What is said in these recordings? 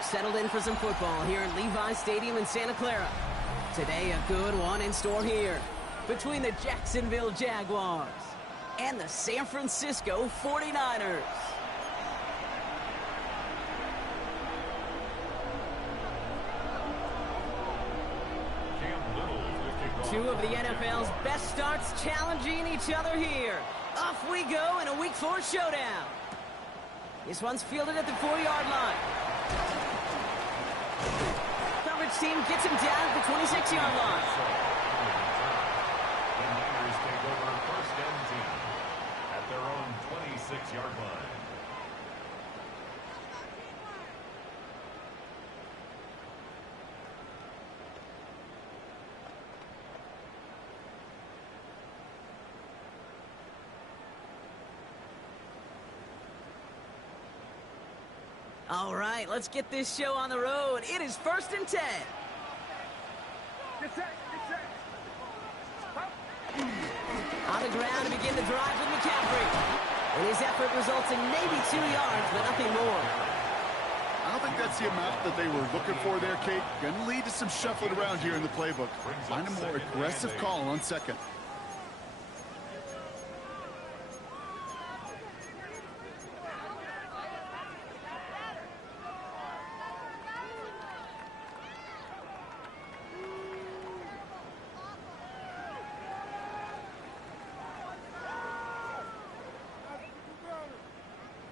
folks settled in for some football here at Levi's Stadium in Santa Clara. Today, a good one in store here between the Jacksonville Jaguars and the San Francisco 49ers. Two of the NFL's best starts challenging each other here. Off we go in a Week 4 showdown. This one's fielded at the 4-yard line. Coverage team gets him down at the 26-yard line. The Niners take over first and 10 at their own 26-yard line. All right, let's get this show on the road. It is first and 10. On the ground to begin the drive with McCaffrey. And his effort results in maybe 2 yards, but nothing more. I don't think that's the amount that they were looking for there, Kate. Going to lead to some shuffling around here in the playbook. Find a more aggressive call on second.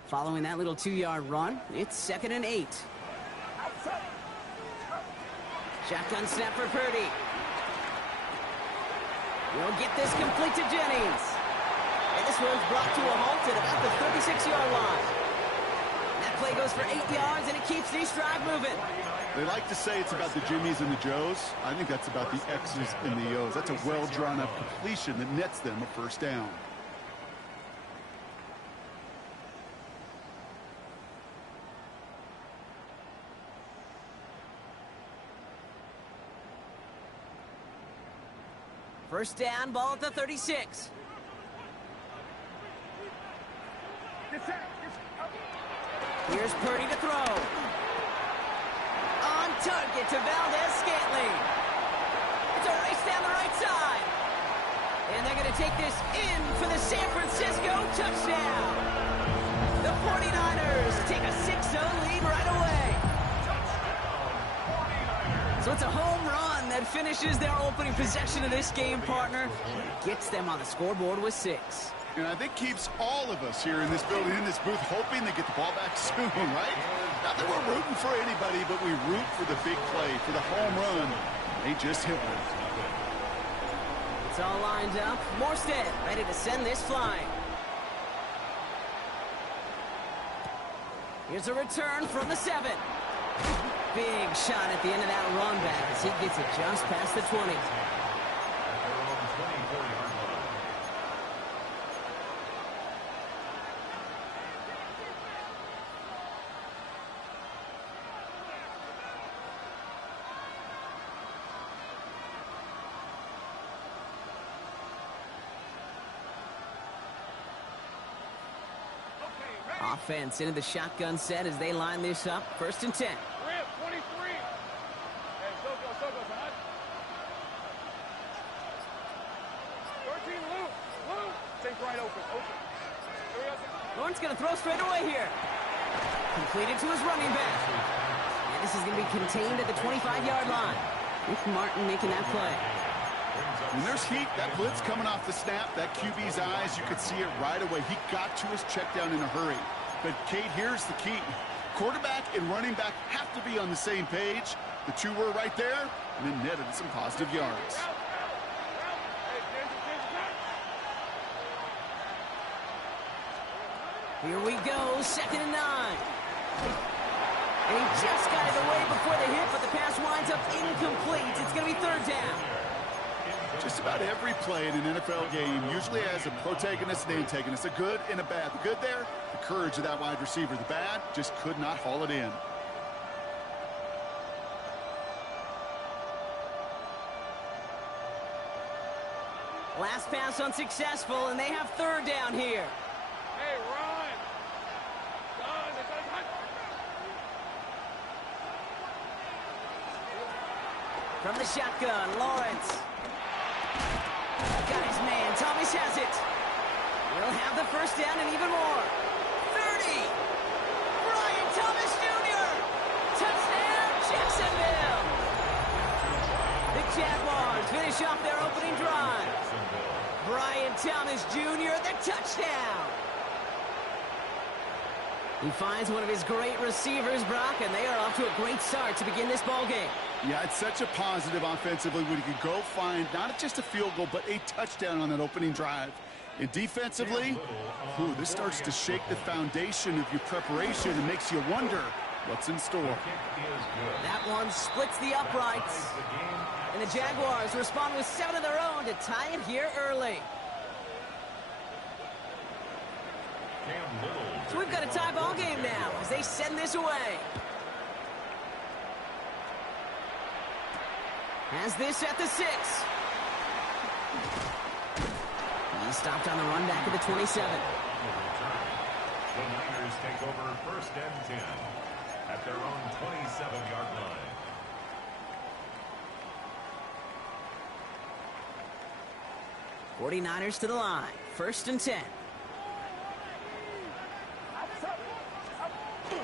Following that little 2-yard run, it's 2nd and 8. Shotgun snap for Purdy. We'll get this complete to Jennings. And this one's brought to a halt at about the 36-yard line. That play goes for 8 yards, and it keeps these drive moving. They like to say it's about the Jimmies and the Joes. I think that's about the X's and the O's. That's a well-drawn-up completion that nets them a first down. First down, ball at the 36. Here's Purdy to throw. On target to Valdez-Scantling. It's a race down the right side. And they're going to take this in for the San Francisco touchdown. The 49ers take a 6-0 lead right away. So it's a home run that finishes their opening possession of this game, partner. Gets them on the scoreboard with 6. And I think keeps all of us here in this building, in this booth, hoping they get the ball back soon, right? Not that we're rooting for anybody, but we root for the big play, for the home run. They just hit one. It's all lined up. Morstead ready to send this flying. Here's a return from the 7. Big shot at the end of that run back as he gets it just past the 20. Offense into the shotgun set as they line this up. First and 10. 13 Lawrence going to throw straight away here. Completed to his running back. And this is going to be contained at the 25-yard line. With Martin making that play. When there's heat, that blitz coming off the snap, that QB's eyes, you could see it right away. He got to his check down in a hurry. But, Kate, here's the key. Quarterback and running back have to be on the same page. The two were right there, and then netted some positive yards. Here we go, 2nd and 9. And he just got it away before the hit, but the pass winds up incomplete. It's going to be 3rd down. Just about every play in an NFL game usually has a protagonist and antagonist, a good and a bad. The good there, the courage of that wide receiver. The bad, just could not haul it in. Last pass unsuccessful, and they have 3rd down here. Hey, run! From the shotgun, Lawrence. Got his man. Thomas has it. We'll have the first down and even more. 30. Brian Thomas Jr. Touchdown, Jacksonville. The Jaguars finish off their opening drive. Brian Thomas Jr., the touchdown. He finds one of his great receivers, Brock, and they are off to a great start to begin this ball game. Yeah, it's such a positive offensively when you can go find not just a field goal, but a touchdown on that opening drive. And defensively, this starts to shake the foundation of your preparation and makes you wonder what's in store. That one splits the uprights. And the Jaguars respond with 7 of their own to tie it here early. So we've got a tie ball game now as they send this away. Has this at the 6. He stopped on the run back at the 27. The Niners take over first and 10 at their own 27-yard line. '49ers to the line. First and 10.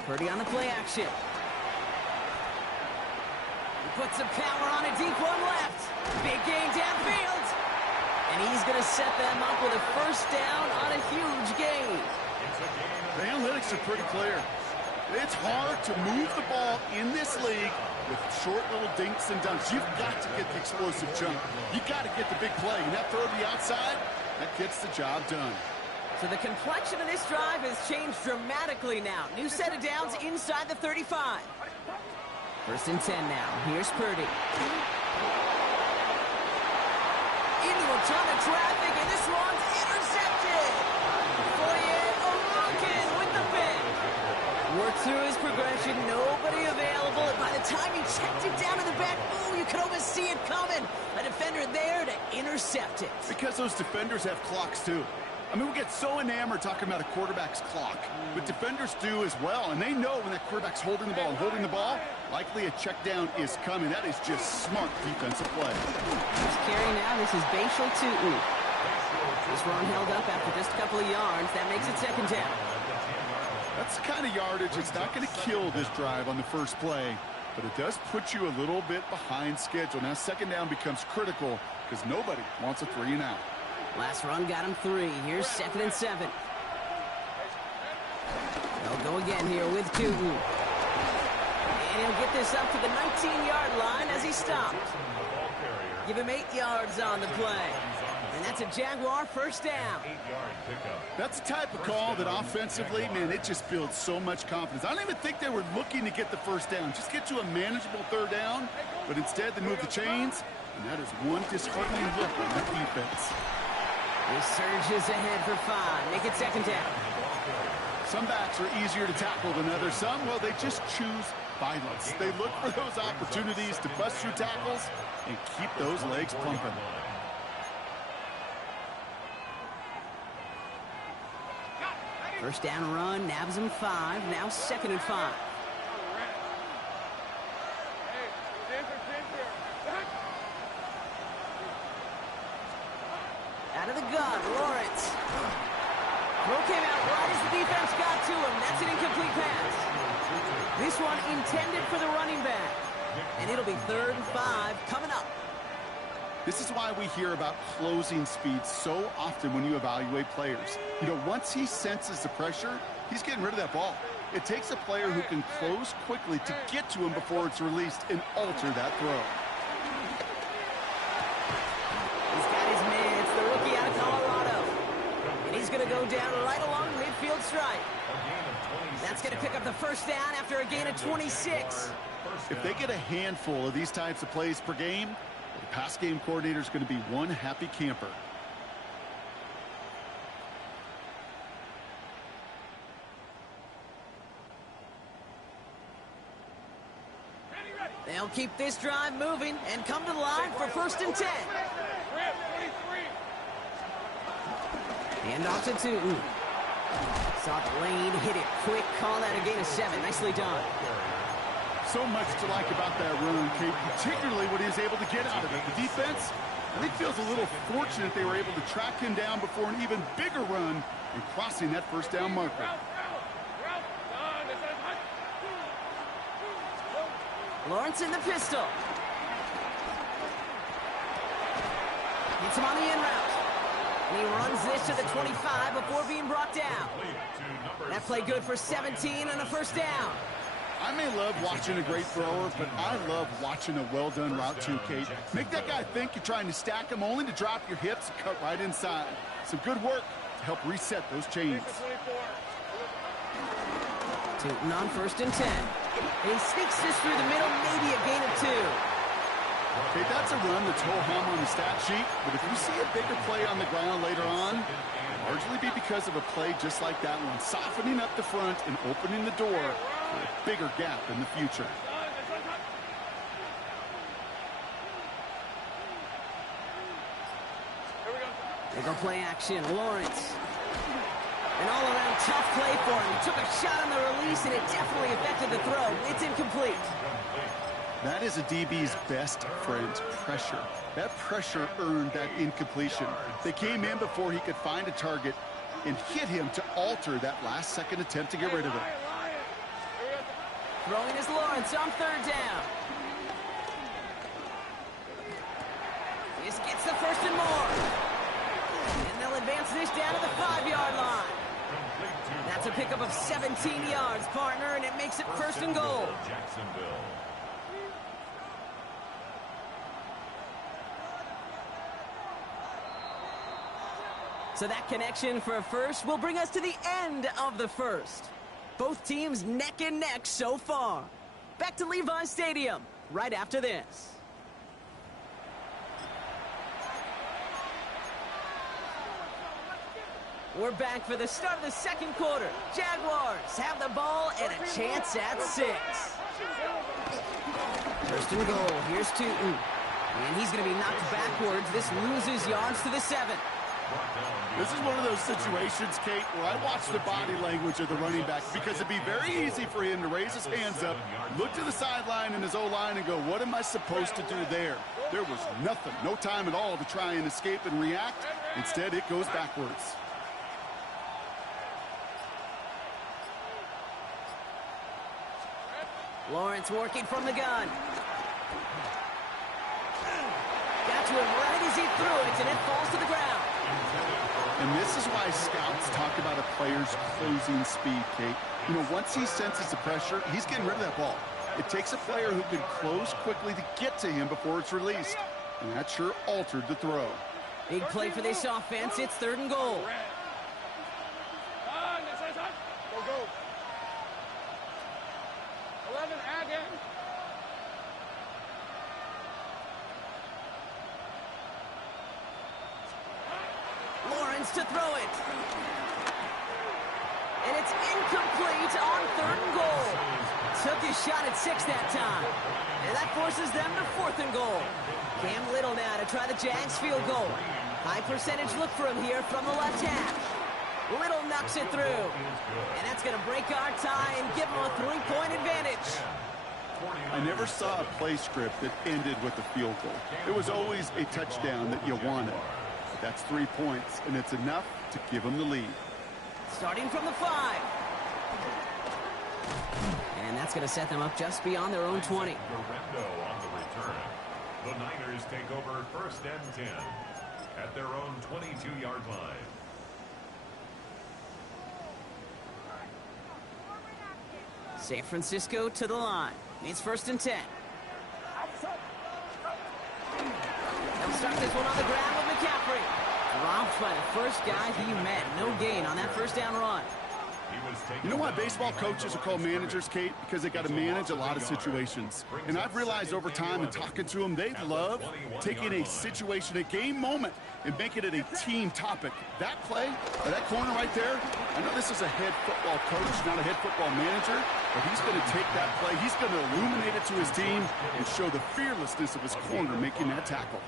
Purdy on the play action. He puts some power on a deep one left. Big gain downfield. And he's going to set them up with a first down on a huge gain. The analytics are pretty clear. It's hard to move the ball in this league with short little dinks and dunks. You've got to get the explosive jump. You've got to get the big play. And that throw to the outside, that gets the job done. So the complexion of this drive has changed dramatically now. New set of downs inside the 35. First and 10 now. Here's Purdy. Into a ton of traffic, and this one's intercepted. O'Rourke with the pick. Worked through his progression, nobody available. And by the time he checked it down to the back, you could almost see it coming. A defender there to intercept it. Because those defenders have clocks too. I mean, we get so enamored talking about a quarterback's clock, but defenders do as well, and they know when that quarterback's holding the ball, likely a check down is coming. That is just smart defensive play. He's carrying now. This is Bashal Tootin. This run held up after just a couple of yards. That makes it second down. That's the kind of yardage. It's not going to kill this drive on the first play, but it does put you a little bit behind schedule. Now second down becomes critical because nobody wants a 3 and out. Last run got him 3. Here's second and 7. They'll go again here with Tootin. And he'll get this up to the 19-yard line as he stopped. Give him 8 yards on the play. And that's a Jaguar first down. That's the type of call that offensively, man, it just builds so much confidence. I don't even think they were looking to get the first down. Just get to a manageable third down. But instead, they move the chains. And that is one disheartening look on that defense. He surges ahead for 5. Make it second down. Some backs are easier to tackle than others. Some, well, they just choose violence. They look for those opportunities to bust through tackles and keep those legs pumping. First down run, nabs him 5. Now second and 5. Out of the gun, Lawrence. Throw came out right as the defense got to him. That's an incomplete pass. This one intended for the running back. And it'll be 3rd and 5 coming up. This is why we hear about closing speed so often when you evaluate players. You know, once he senses the pressure, he's getting rid of that ball. It takes a player who can close quickly to get to him before it's released and alter that throw. He's got his man. It's the rookie out of Colorado. And he's going to go down right along the midfield stripe. That's going to pick up the first down after a gain of 26. If they get a handful of these types of plays per game, the pass game coordinator is going to be one happy camper. They'll keep this drive moving and come to the line for 1st and 10. Hand off to Tootin. Saw the lane, hit it quick, call that a gain of 7. Nicely done. so much to like about that run, Kate, particularly what he was able to get out of it. The defense, I think, feels a little fortunate they were able to track him down before an even bigger run and crossing that first down marker. Lawrence in the pistol. Gets him on the in route. And he runs this to the 25 before being brought down. That play good for 17 and a first down. I may love watching a great thrower, but I love watching a well-done route too, Kate. Make that guy think you're trying to stack him only to drop your hips and cut right inside. Some good work to help reset those chains. Tootin on 1st and 10. And he sneaks this through the middle, maybe a gain of 2. Okay, that's a run that's ho-hum on the stat sheet, but if you see a bigger play on the ground later on, it'll largely be because of a play just like that one, softening up the front and opening the door for a bigger gap in the future. They go play action. Lawrence. An all-around tough play for him. He took a shot on the release, and it definitely affected the throw. It's incomplete. That is a DB's best friend, pressure. That pressure earned that incompletion. They came in before he could find a target and hit him to alter that last-second attempt to get rid of it. Throwing is Lawrence on 3rd down. This gets the 1st and more. And they'll advance this down to the 5-yard line. That's a pickup of 17 yards, partner, and it makes it 1st and goal. So that connection for a first will bring us to the end of the first. Both teams neck and neck so far. Back to Levi Stadium right after this. We're back for the start of the 2nd quarter. Jaguars have the ball and a chance at 6. 1st and goal. Here's Tootin. And he's going to be knocked backwards. This loses yards to the 7. This is one of those situations, Kate, where I watch the body language of the running back because it'd be very easy for him to raise his hands up, look to the sideline in his O-line and go, what am I supposed to do there? There was nothing, no time at all to try and escape and react. Instead, it goes backwards. Lawrence working from the gun. Got to him right as he threw it, and it falls to the ground. And this is why scouts talk about a player's closing speed, Kate. You know, once he senses the pressure, he's getting rid of that ball. It takes a player who can close quickly to get to him before it's released. And that sure altered the throw. Big play for this offense. It's 3rd and goal. Go. 11, add in. Lawrence to throw it. And it's incomplete on 3rd and goal. Took his shot at 6 that time. And that forces them to 4th and goal. Cam Little now to try the Jags field goal. High percentage look for him here from the left hash. Little knocks it through. And that's going to break our tie and give him a 3-point advantage. I never saw a play script that ended with a field goal. It was always a touchdown that you wanted. But that's 3 points, and it's enough to give them the lead. Starting from the 5. And that's going to set them up just beyond their own 20. On the return. The Niners take over 1st and 10 at their own 22-yard line. San Francisco to the line. It's 1st and 10. They'll start this one on the ground with McCaffrey. Dropped by the first guy he met. No gain on that 1st down run. You know why baseball coaches are called managers, Kate? Because they got to manage a lot of situations. And I've realized over time in talking to them, they love taking a situation, a game moment, and making it a team topic. That play, or that corner right there, I know this is a head football coach, not a head football manager, but he's going to take that play, he's going to illuminate it to his team and show the fearlessness of his corner making that tackle.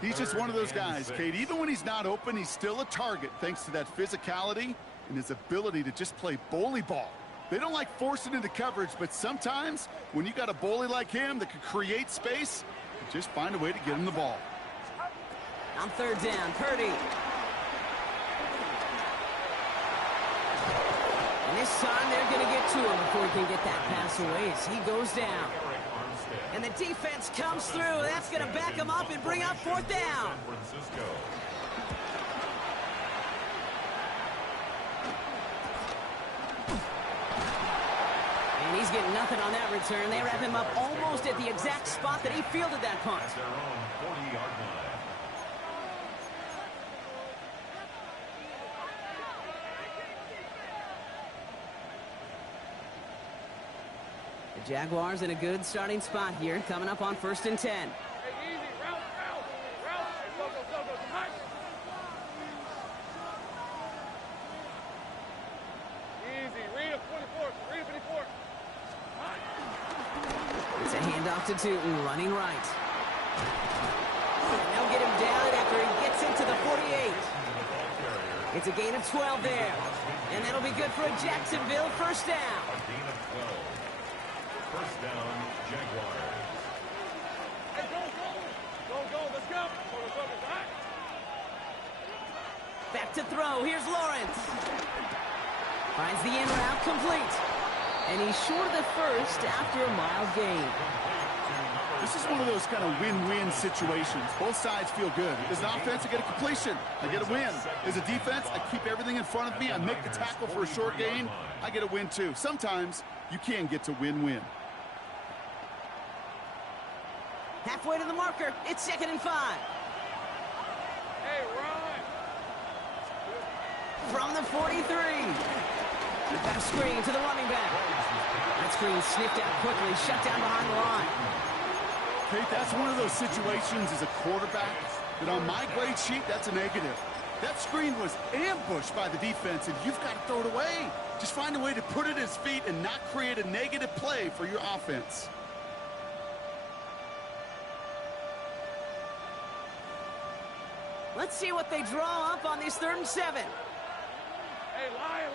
He's just one of those guys, Kate. Even when he's not open, he's still a target thanks to that physicality and his ability to just play bully ball. They don't like forcing into coverage, but sometimes when you got a bully like him that can create space, you just find a way to get him the ball. On third down, Purdy. And this time they're going to get to him before he can get that pass away as he goes down. And the defense comes through. That's going to back him up and bring up fourth down. And he's getting nothing on that return. They wrap him up almost at the exact spot that he fielded that punt. At their own 40-yard line. The Jaguars in a good starting spot here, coming up on 1st and 10. Hey, easy. Route. Go. Come on. Easy. Read a 54. It's a handoff to Tootin, running right. And they'll get him down after he gets into the 48. It's a gain of 12 there. And that'll be good for a Jacksonville first down. A gain of 12. First down, Jaguars. Hey, go. Let's go. Back. Back to throw. Here's Lawrence. Finds the in route complete. And he's short of the first after a mild gain. This is one of those kind of win-win situations. Both sides feel good. As an offense, I get a completion. I get a win. As a defense, I keep everything in front of me. I make the tackle for a short gain. I get a win, too. Sometimes you can get to win-win. Halfway to the marker. It's 2nd and 5. Hey, run. From the 43. We've got a screen to the running back. That screen sniffed out quickly, shut down behind the line. Kate, that's one of those situations as a quarterback that on my grade sheet, that's a negative. That screen was ambushed by the defense, and you've got to throw it away. Just find a way to put it at his feet and not create a negative play for your offense. Let's see what they draw up on this 3rd and 7. Hey, lion.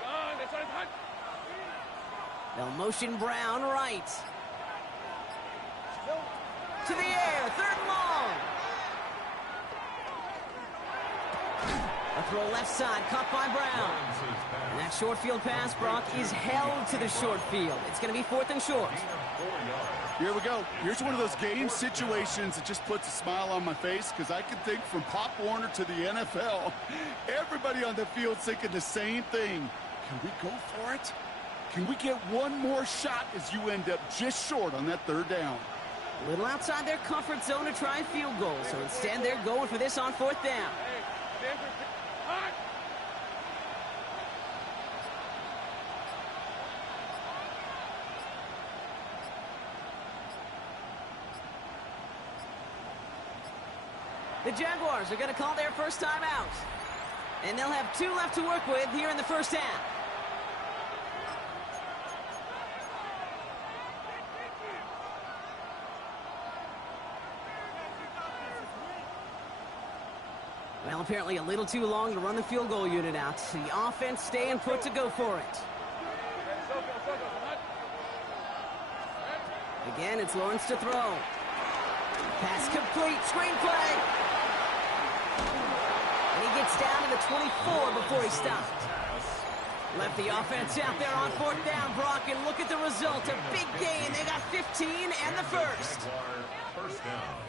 Gun. That's hot. They'll motion Brown right. To the air, 3rd and long. A throw left side, caught by Brown. And that short field pass, Brock, is held to the short field. It's going to be 4th and short. Here we go. Here's one of those game situations that just puts a smile on my face because I can think from Pop Warner to the NFL. Everybody on the field thinking the same thing. Can we go for it? Can we get one more shot as you end up just short on that 3rd down? A little outside their comfort zone to try a field goal, so instead they're going for this on 4th down. Hey, hot. The Jaguars are going to call their first time out. And they'll have 2 left to work with here in the first half. Well, apparently a little too long to run the field goal unit out. The offense staying put to go for it. Again, it's Lawrence to throw. Pass complete, screenplay. And he gets down to the 24 before he stopped. Left the offense out there on 4th down, Brock, and look at the result. A big gain. They got 15 and the first. First down.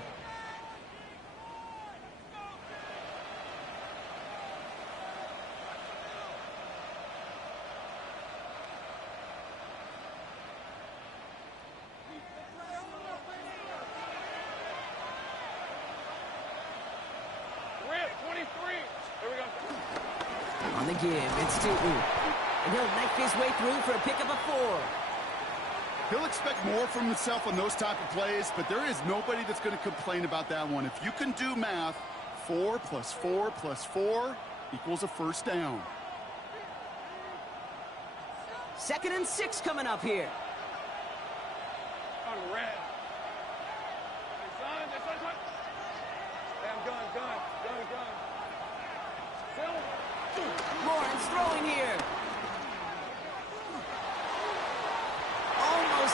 On the give, it's Tootin. And he'll knife his way through for a pickup of 4. He'll expect more from himself on those type of plays, but there is nobody that's going to complain about that one. If you can do math, 4 plus 4 plus 4 equals a first down. 2nd and 6 coming up here. On red. Damn, gun. Lawrence throwing here.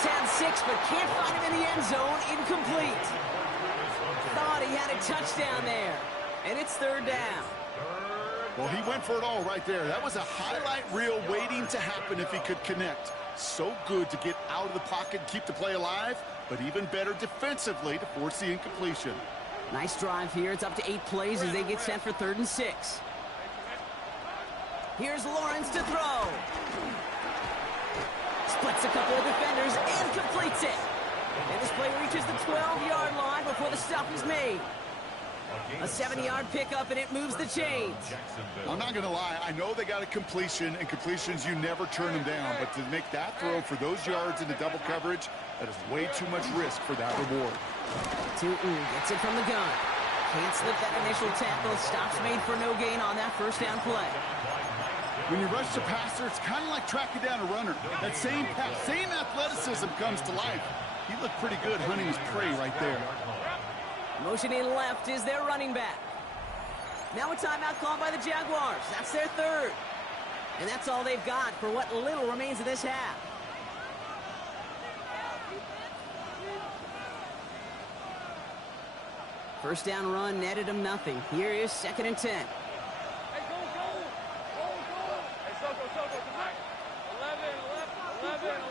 Just had 6, but can't find him in the end zone. Incomplete. Thought he had a touchdown there. And it's 3rd down. Well, he went for it all right there. That was a highlight reel waiting to happen if he could connect. So good to get out of the pocket and keep the play alive, but even better defensively to force the incompletion. Nice drive here. It's up to 8 plays as they get set for 3rd and 6. Here's Lawrence to throw. Splits a couple of defenders and completes it. And this play reaches the 12-yard line before the stop is made. A 7-yard pickup, and it moves the chains. I'm not going to lie. I know they got a completion, and completions, you never turn them down. But to make that throw for those yards into double coverage, that is way too much risk for that reward. Tootin gets it from the gun. Can't slip that initial tackle. Stops made for no gain on that 1st down play. When you rush the passer, it's kind of like tracking down a runner. That same athleticism comes to life. He looked pretty good hunting his prey right there. Motion in left is their running back. Now a timeout called by the Jaguars. That's their 3rd. And that's all they've got for what little remains of this half. First down run netted him nothing. Here is 2nd and 10. Hey, go. Hey, so go. 11.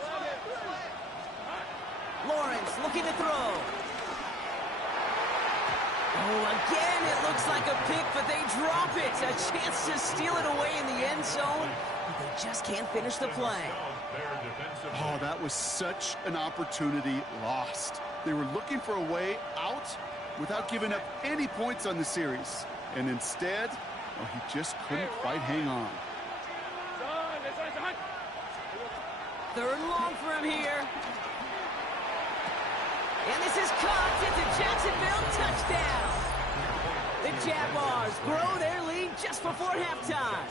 Lawrence looking to throw. Oh, again, it looks like a pick, but they drop it. A chance to steal it away in the end zone, but they just can't finish the play. Oh, that was such an opportunity lost. They were looking for a way out without giving up any points on the series. And instead, well, he just couldn't quite hang on. 3rd and long for him here. And this is caught into Jacksonville. Touchdown. The Jaguars grow their lead just before halftime.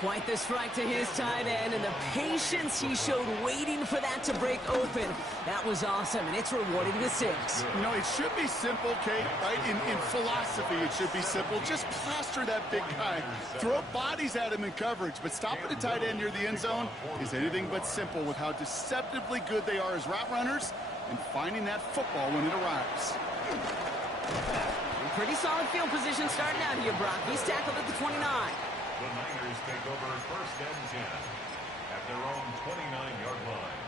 Quite the strike to his tight end, and the patience he showed waiting for that to break open. That was awesome, and it's rewarded with 6. You know, it should be simple, Kate, right? In philosophy, it should be simple. Just plaster that big guy. Throw bodies at him in coverage, but stopping the tight end near the end zone is anything but simple with how deceptively good they are as route runners and finding that football when it arrives. Pretty solid field position starting out here, Brock. He's tackled at the 29. The Niners take over 1st and 10 at their own 29-yard line.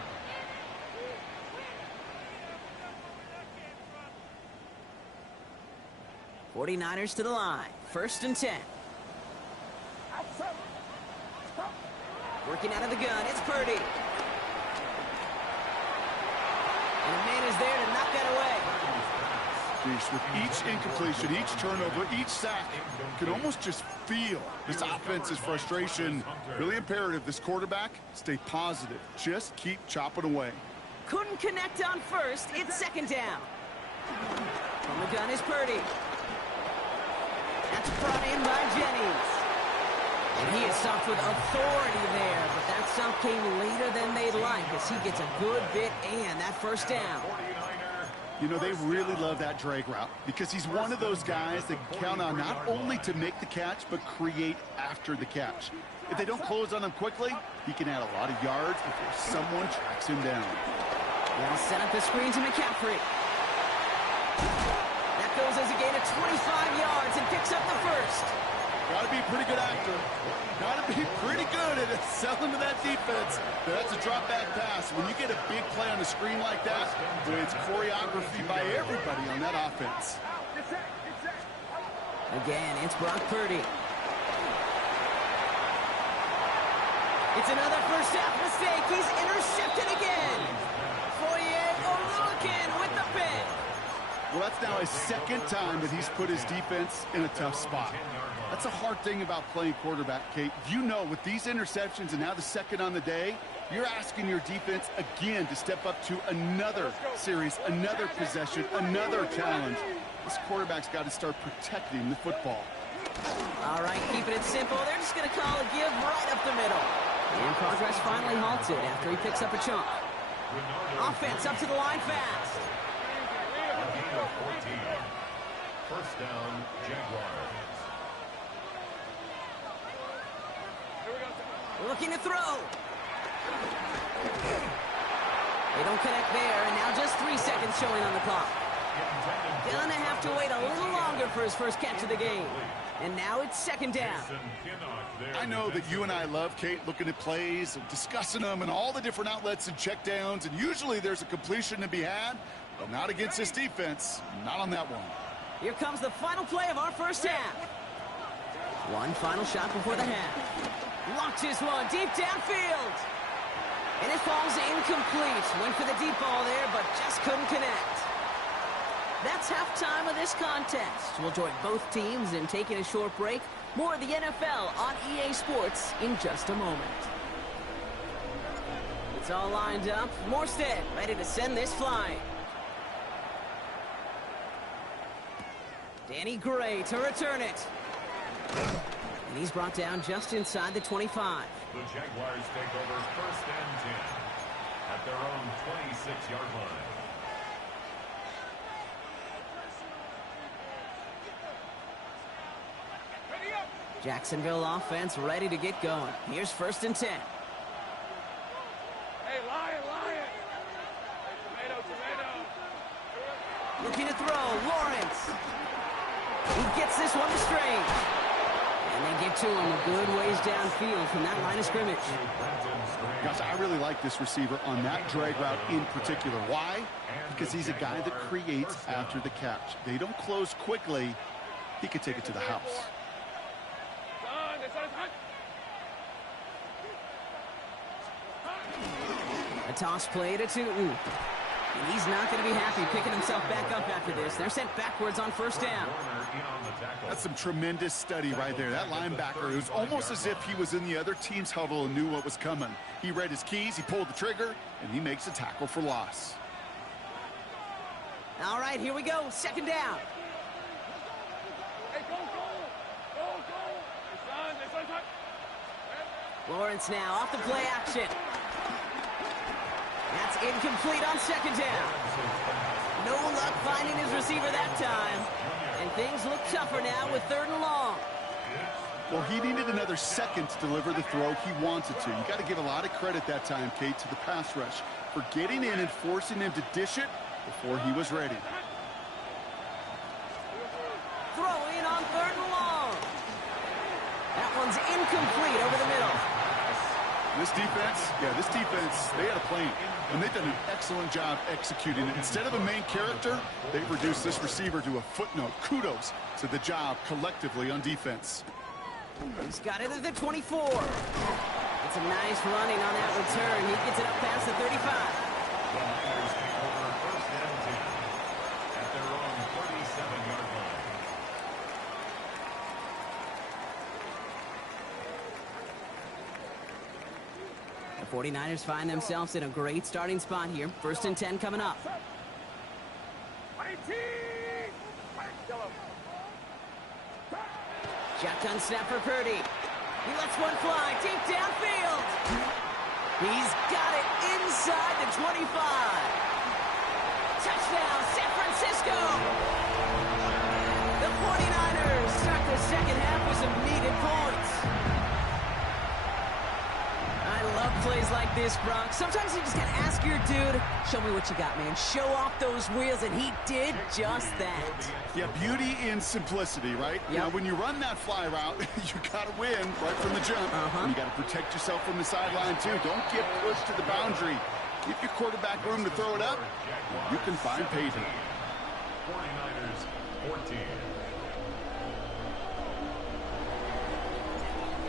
'49ers to the line. 1st and 10. Working out of the gun. It's Purdy. And a man is there to knock that away. With each incompletion, each turnover, each sack, you can almost just feel this offense's frustration. Really imperative this quarterback stay positive. Just keep chopping away. Couldn't connect on 1st. It's 2nd down. From the gun is Purdy. That's brought in by Jennings. And he is stopped with authority there, but that stop came later than they'd like as he gets a good bit and that 1st down. You know, they really love that drag route because he's one of those guys that count on not only to make the catch, but create after the catch. If they don't close on him quickly, he can add a lot of yards before someone tracks him down. They'll set up the screen to McCaffrey. That goes as a gain of 25 yards and picks up the 1st. Got to be a pretty good actor. Got to be pretty good at selling to that defense. That's a drop back pass. When you get a big play on a screen like that, it's choreography by everybody on that offense. Again, it's Brock Purdy. It's another 1st half mistake. He's intercepted again. Foye Oluokun with the pick. Well, that's now his 2nd time that he's put his defense in a tough spot. That's a hard thing about playing quarterback, Kate. You know, with these interceptions and now the 2nd on the day, you're asking your defense again to step up to another series, another possession, another challenge. This quarterback's got to start protecting the football. All right, keeping it simple. They're just going to call a give right up the middle. And progress finally halted after he picks up a chunk. Offense up to the line fast. 14. 1st down, Jaguars. Looking to throw. They don't connect there, and now just 3 seconds showing on the clock. Gonna have to wait a little longer for his first catch of the game. And now it's second down. I know that you and I love, Kate, looking at plays and discussing them and all the different outlets and checkdowns, and usually there's a completion to be had, but not against this defense. Not on that one. Here comes the final play of our first half. One final shot before the half. Launches one deep downfield. And it falls incomplete. Went for the deep ball there, but just couldn't connect. That's halftime of this contest. We'll join both teams in taking a short break. More of the NFL on EA Sports in just a moment. It's all lined up. Morstead ready to send this flying. Danny Gray to return it. And he's brought down just inside the 25. The Jaguars take over first and 10 at their own 26-yard line. Jacksonville offense ready to get going. Here's first and 10. Hey, Lion, Lion. Hey, tomato. Looking to throw, Lawrence. He gets this one to Strange. And they get to him a good ways downfield from that line of scrimmage. Gosh, I really like this receiver on that drag route in particular. Why? Because he's a guy that creates after the catch. They don't close quickly. He could take it to the house. A toss play to Tootin. And he's not going to be happy picking himself back up after this. They're sent backwards on first down. That's some tremendous study right there. That linebacker, it was almost as if he was in the other team's huddle and knew what was coming. He read his keys, he pulled the trigger, and he makes a tackle for loss. All right, here we go. Second down. Hey, go. Lawrence now off the play action. That's incomplete on second down. No luck finding his receiver that time. And things look tougher now with third and long. Well, he needed another second to deliver the throw he wanted to. You got to give a lot of credit that time, Kate, to the pass rush for getting in and forcing him to dish it before he was ready. Throw in on third and long. That one's incomplete over the middle. This defense, they had a plan, and they've done an excellent job executing it. Instead of a main character, they've reduced this receiver to a footnote. Kudos to the job collectively on defense. He's got it at the 24. It's a nice running on that return. He gets it up past the 35. The Niners take over first and 10 at their own 37-yard line. The 49ers find themselves in a great starting spot here. First and 10 coming up. Shotgun snap for Purdy. He lets one fly deep downfield. He's got it inside the 25. Touchdown, San Francisco. The 49ers start the second half with some needed points. I love plays like this, Bronx. Sometimes you just gotta ask your dude, show me what you got, man. Show off those wheels, and he did just that. Yeah, beauty in simplicity, right? Yep. Now, when you run that fly route, you got to win right from the jump. And you got to protect yourself from the sideline, too. Don't get pushed to the boundary. Give your quarterback room to throw it up. You can find pay dirt. 49ers 14.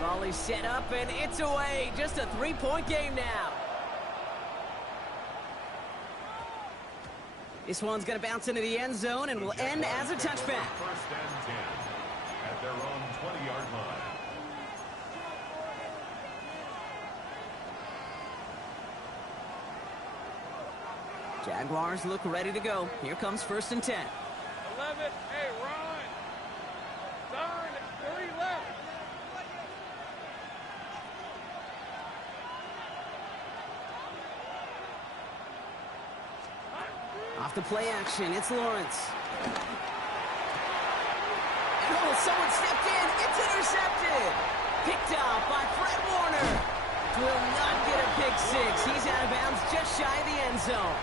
Volley set up, and it's away. Just a three-point game now. This one's going to bounce into the end zone and will end as a touchback. First and 10 at their own 20-yard line. Jaguars look ready to go. Here comes first and 10. 11. Hey, run. Turn. 3 left. Off the play action, it's Lawrence. Oh, someone stepped in. It's intercepted. Picked off by Fred Warner. Will not get a pick six. He's out of bounds just shy of the end zone.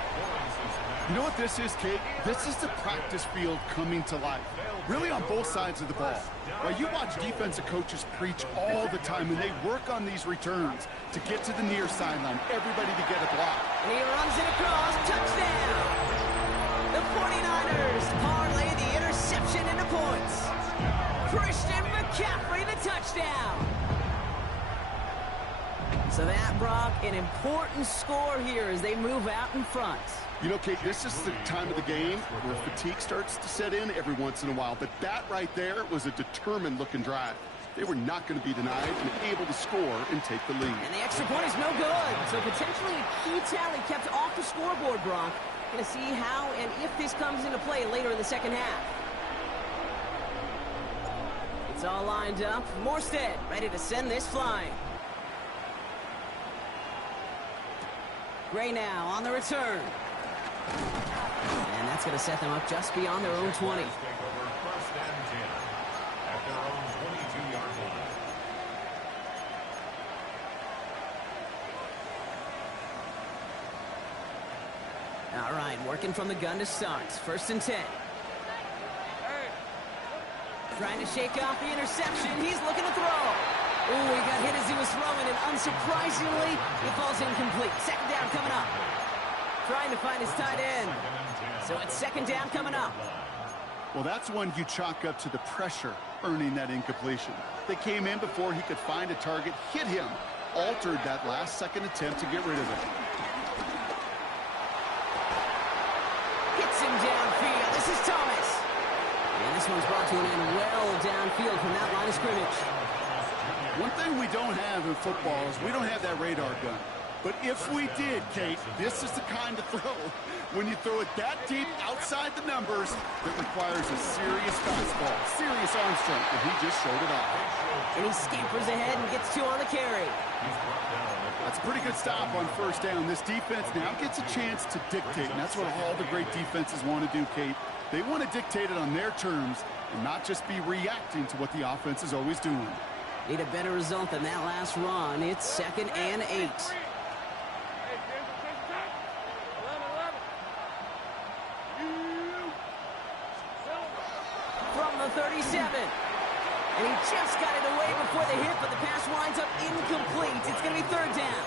You know what this is, Kate? This is the practice field coming to life. Really on both sides of the ball. Well, you watch defensive coaches preach all the time, and they work on these returns to get to the near sideline, everybody to get a block. And he runs it across. Touchdown! The 49ers parlay the interception into points. Christian McCaffrey, the touchdown. So that, Brock, an important score here as they move out in front. You know, Kate, this is the time of the game where fatigue starts to set in every once in a while. But that right there was a determined-looking drive. They were not going to be denied and able to score and take the lead. And the extra point is no good. So potentially a key tally kept off the scoreboard, Brock. Going to see how and if this comes into play later in the second half. It's all lined up. Morstead ready to send this flying. Gray now on the return. And that's going to set them up just beyond their own 20. All right, working from the gun to start. 1st and 10. Trying to shake off the interception. He's looking to throw. Ooh, he got hit as he was throwing, and unsurprisingly, it falls incomplete. 2nd down coming up. Trying to find his tight end. So it's 2nd down coming up. Well, that's one you chalk up to the pressure earning that incompletion. They came in before he could find a target, hit him, altered that last-second attempt to get rid of it. Hits him downfield. This is Thomas. And this one's brought to an end well downfield from that line of scrimmage. One thing we don't have in football is we don't have that radar gun. But if we did, Kate, this is the kind of throw when you throw it that deep outside the numbers that requires a serious fastball, serious arm strength, and he just showed it off. And he scampers ahead and gets 2 on the carry. That's a pretty good stop on 1st down. This defense now gets a chance to dictate, and that's what all the great defenses want to do, Kate. They want to dictate it on their terms and not just be reacting to what the offense is always doing. Need a better result than that last run. It's 2nd and 8. From the 37. And he just got it away before the hit, but the pass winds up incomplete. It's going to be 3rd down.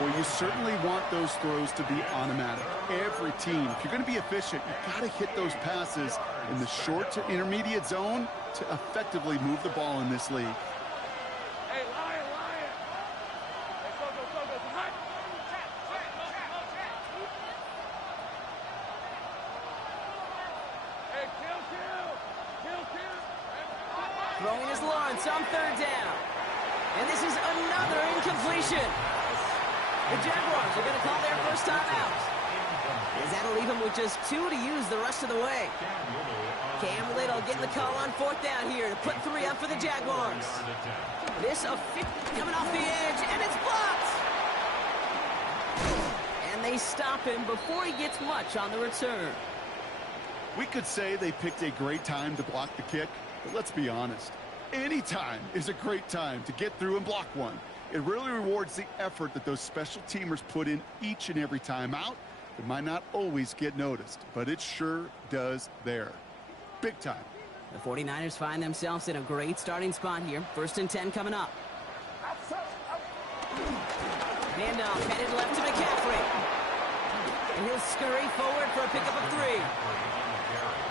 Well, you certainly want those throws to be automatic. Every team, if you're going to be efficient, you've got to hit those passes in the short to intermediate zone to effectively move the ball in this league. Hey, Lion! Hey, go, hot! Hey, kill! Throwing is Lawrence on 3rd down. And this is another incompletion. The Jaguars are going to call their first time out. As that'll leave them with just 2 to use the rest of the way. Cam Little getting the call on 4th down here to put 3 up for the Jaguars. This a 50 coming off the edge, and it's blocked. And they stop him before he gets much on the return. We could say they picked a great time to block the kick, but let's be honest. Any time is a great time to get through and block one. It really rewards the effort that those special teamers put in each and every time out. It might not always get noticed, but it sure does there. Big time. The 49ers find themselves in a great starting spot here. 1st and 10 coming up. Handoff headed left to McCaffrey. And he'll scurry forward for a pickup of 3.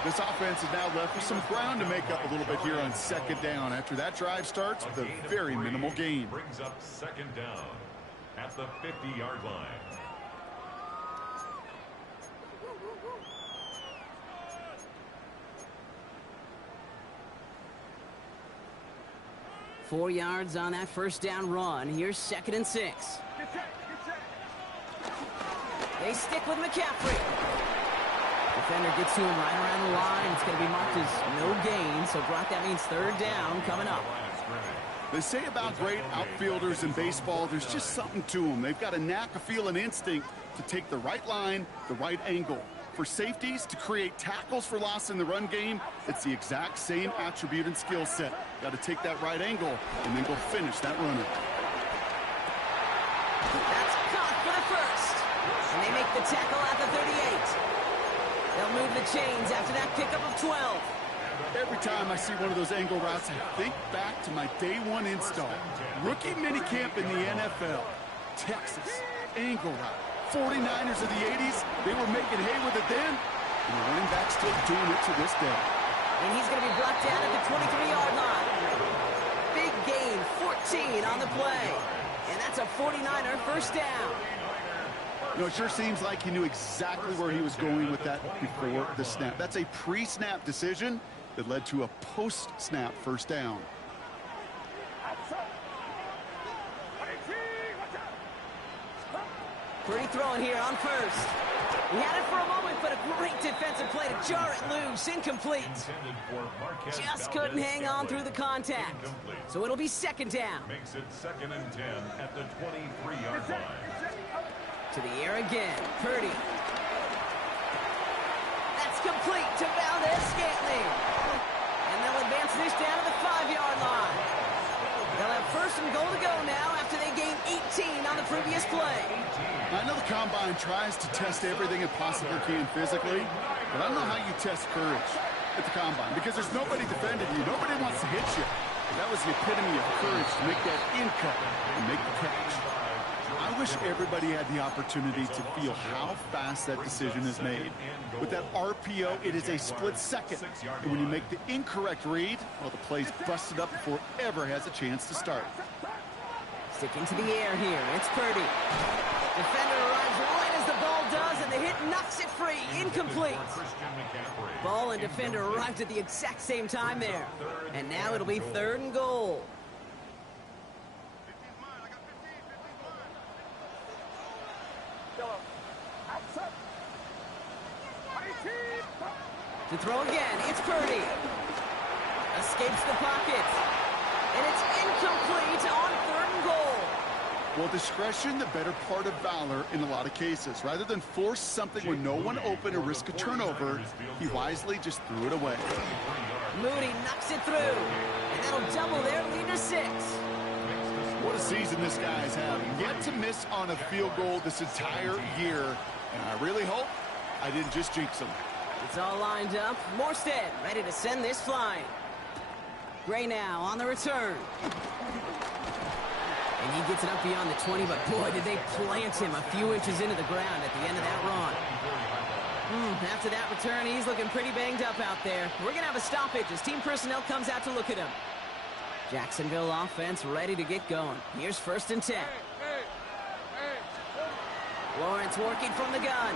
This offense is now left with some ground to make up a little bit here on 2nd down after that drive starts with a very minimal gain. Brings up 2nd down at the 50-yard line. Four yards on that 1st down run. Here's 2nd and 6. They stick with McCaffrey. Defender gets to him right around the line. It's going to be marked as no gain. So, Brock, that means 3rd down coming up. They say about great outfielders in baseball, there's just something to them. They've got a knack, a feel, an instinct to take the right line, the right angle. For safeties to create tackles for loss in the run game, it's the exact same attribute and skill set. Got to take that right angle and then go finish that runner. That's caught for the first. And they make the tackle at the 38. They'll move the chains after that pickup of 12. Every time I see one of those angle routes, I think back to my day one install. Rookie minicamp in the NFL. Texas, angle route. 49ers of the 80s, they were making hay with it then, and the running back's still doing it to this day. And he's going to be brought down at the 23-yard line. Big gain, 14 on the play. And that's a 49er first down. You know, it sure seems like he knew exactly where he was going with that before the snap. That's a pre-snap decision that led to a post-snap first down. Purdy throwing here on first. He had it for a moment, but a great defensive play to jar it loose. Incomplete. Just couldn't hang on through the contact. So it'll be second down. Makes it 2nd and 10 at the 23-yard line. To the air again. Purdy. That's complete to Valdez-Scantling. And they'll advance this down to the 5-yard line. They'll have first and goal to go now after they gain 18 on the previous play. I know the Combine tries to test everything it possibly can physically, but I don't know how you test courage at the Combine because there's nobody defending you. Nobody wants to hit you. That was the epitome of courage to make that in cut and make the catch. I wish everybody had the opportunity to feel how fast that decision is made. With that RPO, it is a split second. And when you make the incorrect read, well, the play's busted up before it ever has a chance to start. Sticking to the air here. It's Purdy. Defender arrives right as the ball does, and the hit knocks it free. Incomplete. Ball and defender arrived at the exact same time there. And now it'll be 3rd and goal. To throw again, it's Purdy. Escapes the pocket. And it's incomplete on 3rd and goal. Well, discretion, the better part of valor in a lot of cases. Rather than force something with no one open or risk a turnover, he wisely just threw it away. Moody knocks it through. And that'll double their lead to 6. What a season this guy's having. Yet to miss on a field goal this entire year. And I really hope I didn't just jinx him. It's all lined up. Morstead ready to send this flying. Gray now on the return. And he gets it up beyond the 20, but boy, did they plant him a few inches into the ground at the end of that run. After that return, he's looking pretty banged up out there. We're going to have a stoppage as team personnel comes out to look at him. Jacksonville offense ready to get going. Here's 1st and 10. Lawrence working from the gun.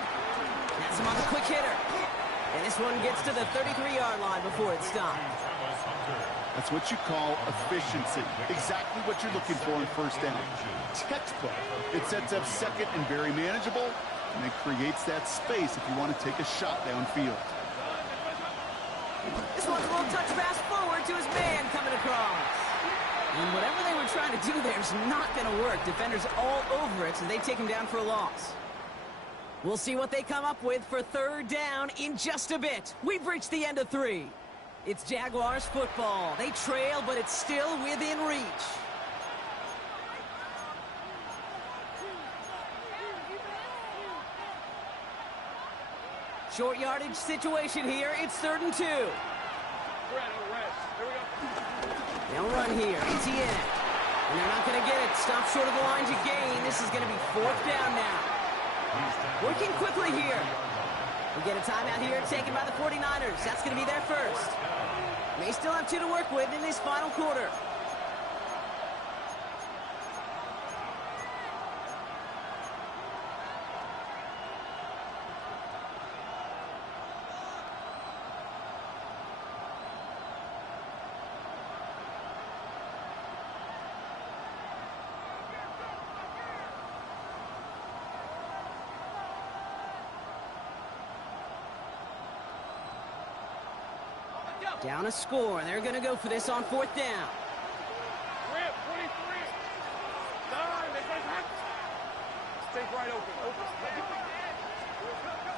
Has him on the quick hitter. And this one gets to the 33-yard line before it's stopped. That's what you call efficiency. Exactly what you're looking for in first down. Textbook. It sets up second and very manageable, and it creates that space if you want to take a shot downfield. This one's a little touch pass forward to his man coming across. And whatever they were trying to do there is not going to work. Defenders all over it, so they take him down for a loss. We'll see what they come up with for 3rd down in just a bit. We've reached the end of 3. It's Jaguars football. They trail, but it's still within reach. Short yardage situation here. It's 3rd and 2. They'll run here. Etienne. And they're not going to get it. Stop short of the line to gain. This is going to be 4th down now. Working quickly here. We get a timeout here taken by the 49ers. That's going to be their first. May still have 2 to work with in this final quarter. Down a score, and they're going to go for this on 4th down.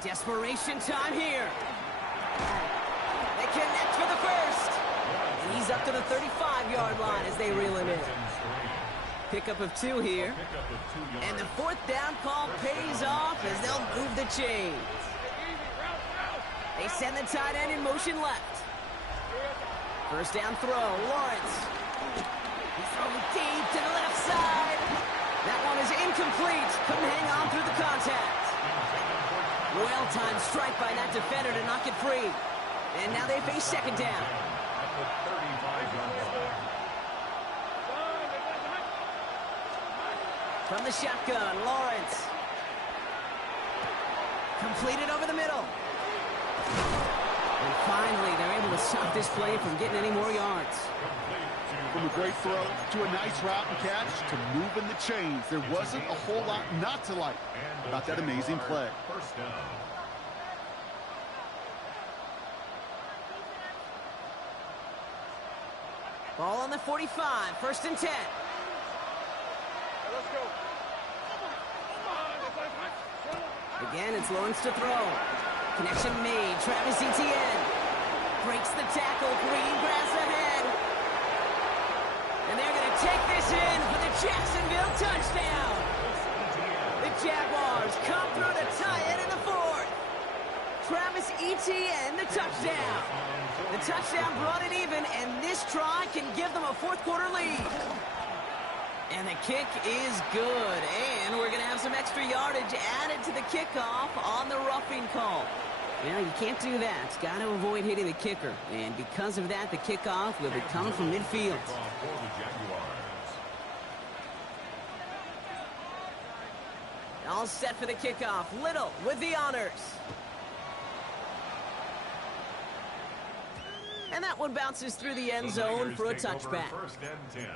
Desperation time here. They connect for the first. And he's up to the 35-yard line as they reel him in. Pickup of 2 here. Pickup of 2 yards. And the fourth down call pays off as they'll move the chains. They send the tight end in motion left. First down throw, Lawrence. He's throwing deep to the left side. That one is incomplete. Couldn't hang on through the contact. Well-timed strike by that defender to knock it free. And now they face second down. At the 35-yard line. From the shotgun, Lawrence. Completed over the middle. And finally, they're able to stop this play from getting any more yards. From a great throw to a nice route and catch to moving the chains. There wasn't a whole lot not to like about that amazing play. First down. Ball on the 45, first and 10. Let's go. Again, it's Lawrence to throw. Connection made. Travis Etienne breaks the tackle. Green grass ahead. And they're going to take this in for the Jacksonville touchdown. The Jaguars come through to tie it in the fourth. Travis Etienne, the touchdown. The touchdown brought it even, and this try can give them a fourth-quarter lead. And the kick is good, and we're going to have some extra yardage added to the kickoff on the roughing call. Well, you can't do that. It's got to avoid hitting the kicker, and because of that, the kickoff will be coming from midfield. All set for the kickoff. Little with the honors. And that one bounces through the end zone for a touchback. First and 10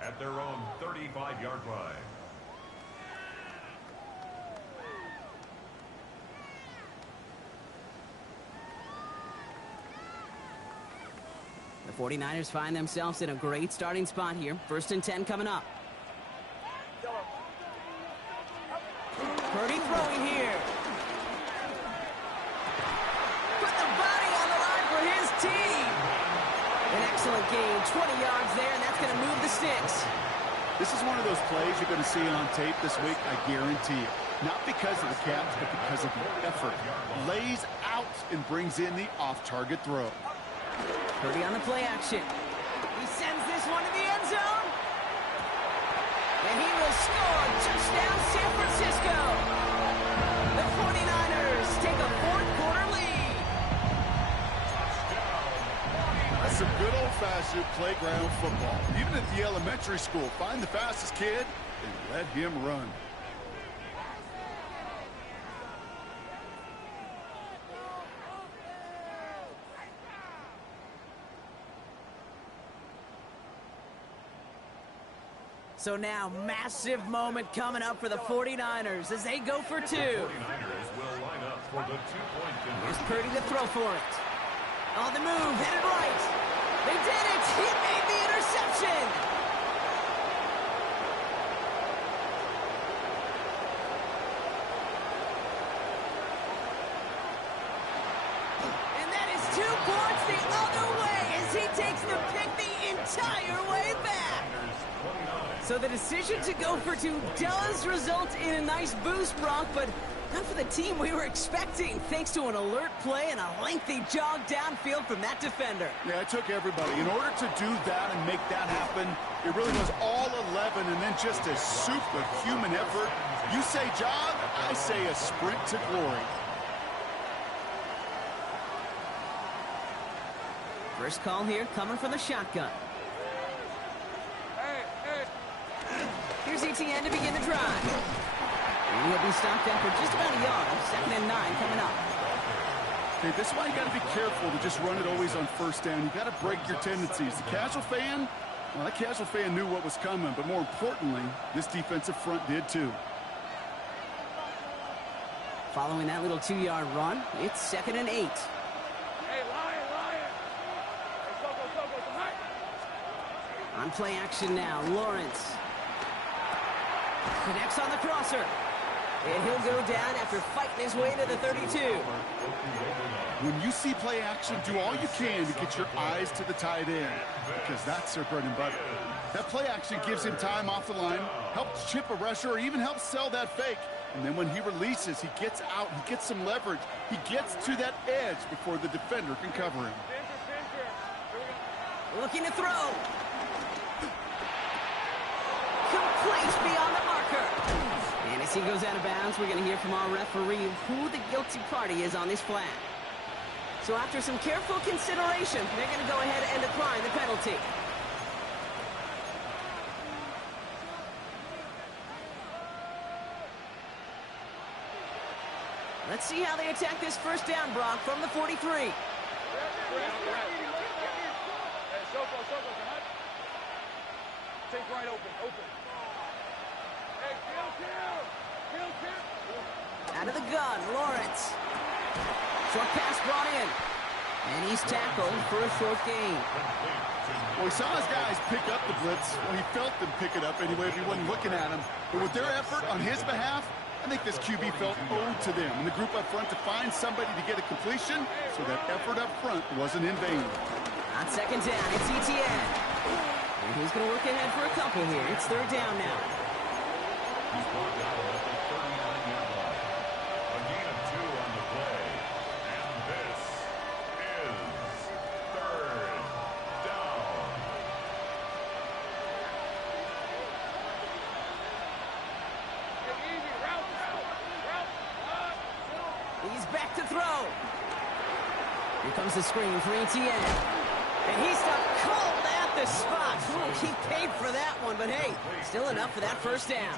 at their own 35-yard line. The 49ers find themselves in a great starting spot here. First and 10 coming up. Purdy throwing here. Put the body on the line for his team. An excellent gain, 20 yards there, and that's going to move the sticks. This is one of those plays you're going to see on tape this week, I guarantee it. Not because of the catch, but because of the effort. Lays out and brings in the off-target throw. Purdy on the play action. He sends this one to the end zone. And he will score. Touchdown, San Francisco. The 49ers take a fourth-quarter lead. That's some good old-fashioned playground football. Even at the elementary school, find the fastest kid and let him run. So now, massive moment coming up for the 49ers as they go for 2. 49ers will line up for the two-point conversion. Here's Purdy to throw for it. On the move, headed right. They did it. He made the interception. And that is 2 points the other way as he takes the pick the entire way back. So the decision to go for 2 does result in a nice boost, Brock, but not for the team we were expecting, thanks to an alert play and a lengthy jog downfield from that defender. Yeah, it took everybody. In order to do that and make that happen, it really was all 11 and then just a superhuman effort. You say jog, I say a sprint to glory. First call here coming from the shotgun. Here's Etienne to begin the drive. And he'll be stopped after just about a yard. Second and 9 coming up. Okay, this is why you got to be careful to just run it always on first down. You got to break your tendencies. The casual fan, well, that casual fan knew what was coming, but more importantly, this defensive front did too. Following that little 2-yard run, it's second and 8. Hey, Lion! Hey, go, tonight! On play action now, Lawrence. Connects on the crosser. And he'll go down after fighting his way to the 32. When you see play action, do all you can to get your eyes to the tight end, because that's their bread and butter. That play action gives him time off the line, helps chip a rusher, or even helps sell that fake. And then when he releases, he gets out, he gets some leverage. He gets to that edge before the defender can cover him. Looking to throw. Complete beyond the marker. And as he goes out of bounds, we're going to hear from our referee who the guilty party is on this flag. So after some careful consideration, they're going to go ahead and apply the penalty. Let's see how they attack this first down, Brock, from the 43. Take right open. Hey, kill. Out of the gun, Lawrence. Short pass brought in. And he's tackled for a short gain. Well, he saw his guys pick up the blitz. Well, he felt them pick it up anyway if he wasn't looking at him. But with their effort on his behalf, I think this QB felt owed to them and the group up front to find somebody to get a completion, so that effort up front wasn't in vain. On second down, it's ETN. And he's going to work ahead for a couple here. It's third down now. He's brought down at the 39-yard line. A gain of 2 on the play. And this is third down. Easy, route. He's back to throw. Here comes the screen for ETN. And he stopped cold at the spot. Ooh, he paid for that one, but hey, still enough for that first down.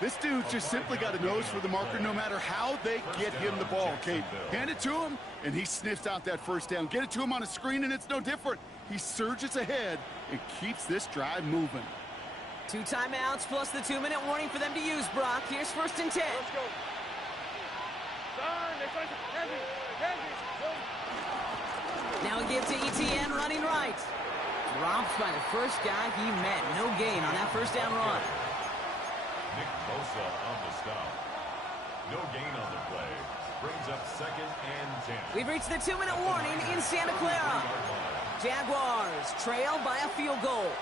This dude just simply got a nose for the marker no matter how they get him the ball, Kate. Hand it to him, and he sniffs out that first down. Get it to him on a screen, and it's no different. He surges ahead and keeps this drive moving. 2 timeouts plus the 2-minute warning for them to use, Brock. Here's first and 10. Let's go. Now a give to ETN running right. Dropped by the first guy he met. No gain on that first down run. Nick Bosa on the stop. No gain on the play. Brings up second and 10. We've reached the 2-minute warning in Santa Clara. Jaguars trail by a field goal.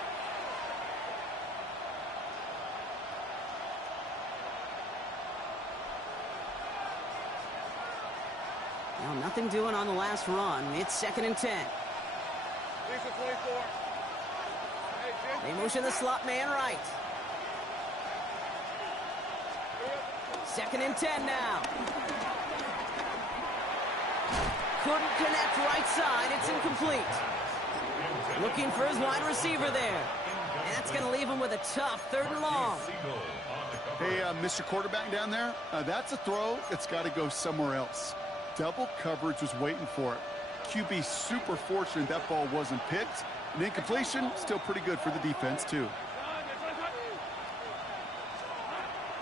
Well, nothing doing on the last run. It's second and 10. They motion the slot man right. Second and 10 now. Couldn't connect right side. It's incomplete. Looking for his wide receiver there. And that's going to leave him with a tough 3rd and long. Hey, Mr. Quarterback down there, that's a throw that's got to go somewhere else. Double coverage was waiting for it. QB super fortunate that ball wasn't picked. And incompletion, still pretty good for the defense, too.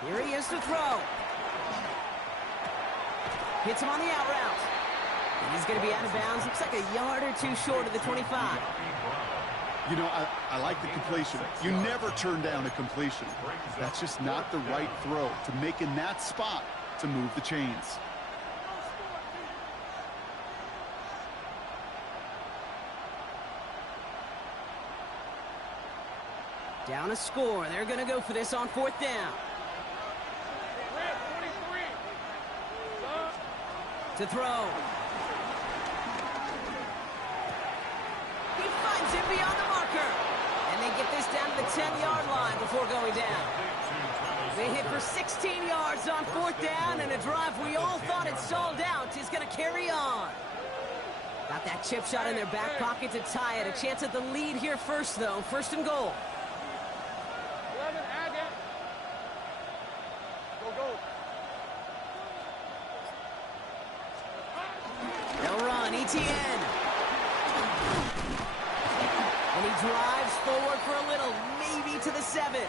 Here he is to throw. Hits him on the out route. And he's going to be out of bounds. Looks like a yard or 2 short of the 25. You know, I like the completion. You never turn down a completion. That's just not the right throw to make in that spot to move the chains. Down a score. They're going to go for this on 4th down. To throw. He finds him beyond the marker. And they get this down to the 10-yard line before going down. They hit for 16 yards on 4th down, and a drive we all thought had stalled out is going to carry on. Got that chip shot in their back pocket to tie it. A chance at the lead here first, though. 1st and goal. They'll run, ETN. And he drives forward for a little, maybe to the 7.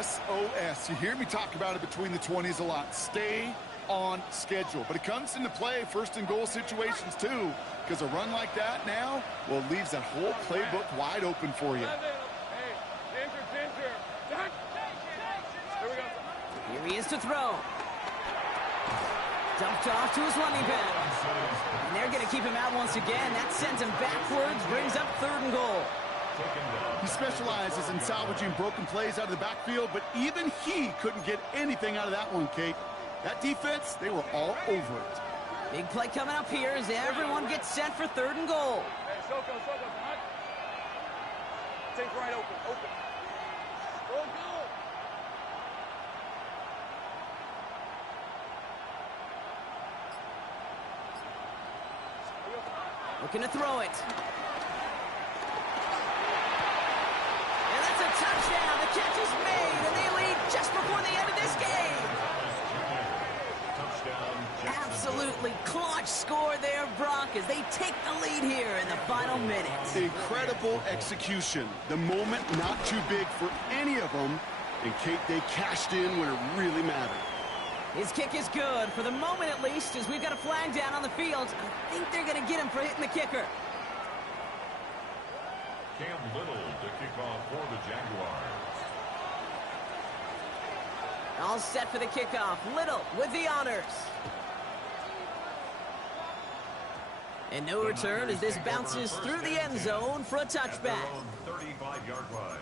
SOS. You hear me talk about it between the 20s a lot. Stay on schedule. But it comes into play 1st and goal situations, too. Because a run like that now, well, it leaves that whole playbook wide open for you. Here he is to throw. Dumped off to his running back. And they're going to keep him out once again. That sends him backwards, brings up 3rd and goal. Taken down specializes in salvaging broken plays out of the backfield, but even he couldn't get anything out of that one, Kate. That defense, they were all over it. Big play coming up here as everyone gets set for 3rd and goal. Hey, so go, hunt. Take right open. Go. Looking to throw it. And that's a touchdown. The catch is made, and they lead just before the end of this game. Absolutely clutch score there, Brock, as they take the lead here in the final minutes. Incredible execution. The moment not too big for any of them. And Kate, they cashed in when it really mattered. His kick is good, for the moment at least, as we've got a flag down on the field. I think they're going to get him for hitting the kicker. Cam Little to kick off for the Jaguars. All set for the kickoff. Little with the honors. And no return as this bounces through the end zone for a touchback. 35-yard line.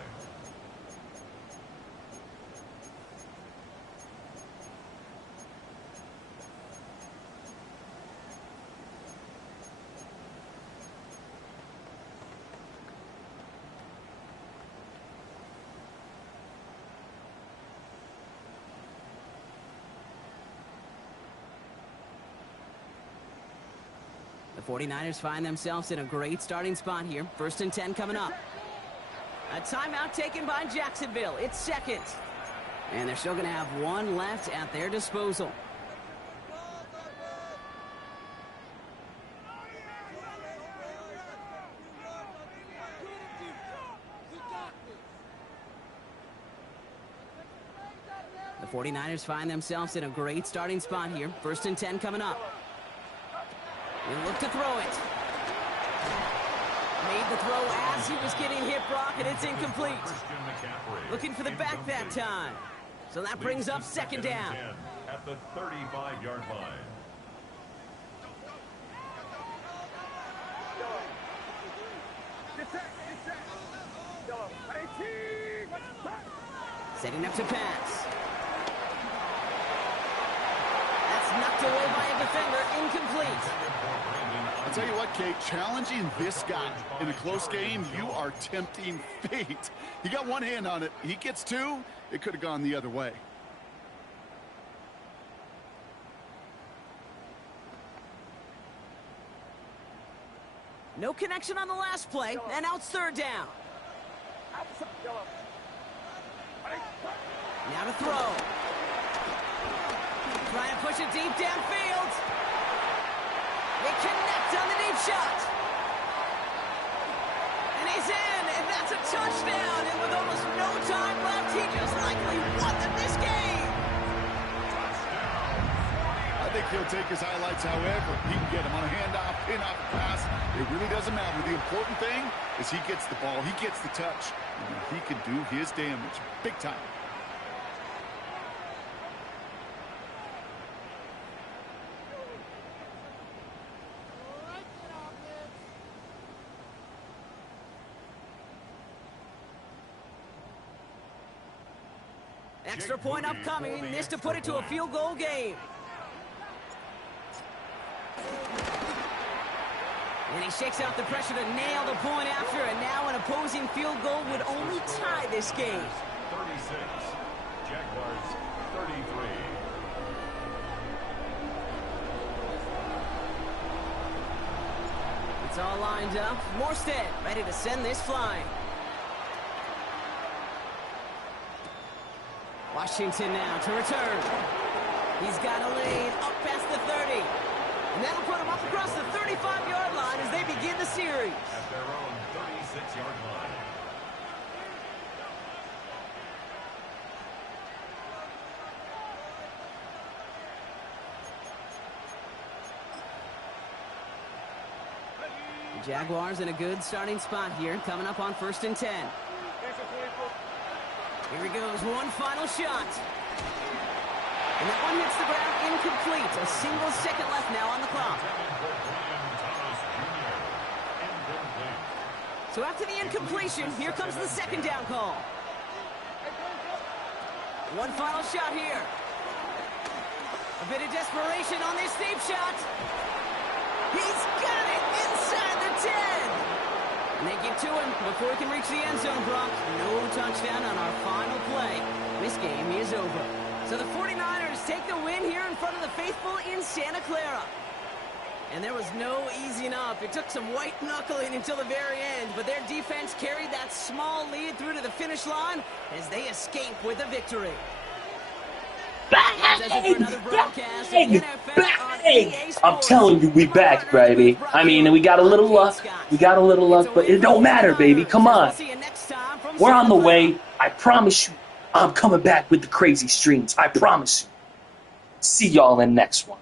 The 49ers find themselves in a great starting spot here. 1st and 10 coming up. A timeout taken by Jacksonville. It's 2nd. And they're still going to have one left at their disposal. The 49ers find themselves in a great starting spot here. 1st and 10 coming up. He'll look to throw it. Made the throw as he was getting hit, Brock, and it's incomplete. Looking for the back that time. So that brings up 2nd down. At the 35-yard line. Setting up to pass. That's knocked away by a defender, incomplete. I'll tell you what, Kate, challenging this guy in a close game, you are tempting fate. He got one hand on it. He gets two, it could have gone the other way. No connection on the last play, and now it's 3rd down. Now to throw. Trying to push it deep downfield. They connect on the deep shot. And he's in, and that's a touchdown. And with almost no time left, he just likely won them this game. I think he'll take his highlights however he can get him on a handoff, pin off a pass. It really doesn't matter. The important thing is he gets the ball, he gets the touch, and he can do his damage big time. Extra point upcoming. This to put it to a field goal game. And he shakes out the pressure to nail the point after, and now an opposing field goal would only tie this game. 36. Jaguars 33. It's all lined up. Morstead ready to send this flying. Washington now to return. He's got a lead up past the 30. And that'll put him up across the 35-yard line as they begin the series. At their own 36-yard line. The Jaguars in a good starting spot here, coming up on 1st and 10. Here he goes, one final shot. And that one hits the ground incomplete. A single second left now on the clock. So after the incompletion, here comes the second down call. One final shot here. A bit of desperation on this deep shot. He's got it inside the 10. And they get to him before he can reach the end zone, Brock. No touchdown on our final play. This game is over. So the 49ers take the win here in front of the faithful in Santa Clara. And there was no easing up. It took some white knuckling until the very end, but their defense carried that small lead through to the finish line as they escape with a victory. I'm telling you, we back, baby. I mean, we got a little luck. But it don't matter, baby. Come on. We're on the way. I promise you, I'm coming back with the crazy streams. I promise you. See y'all in the next one.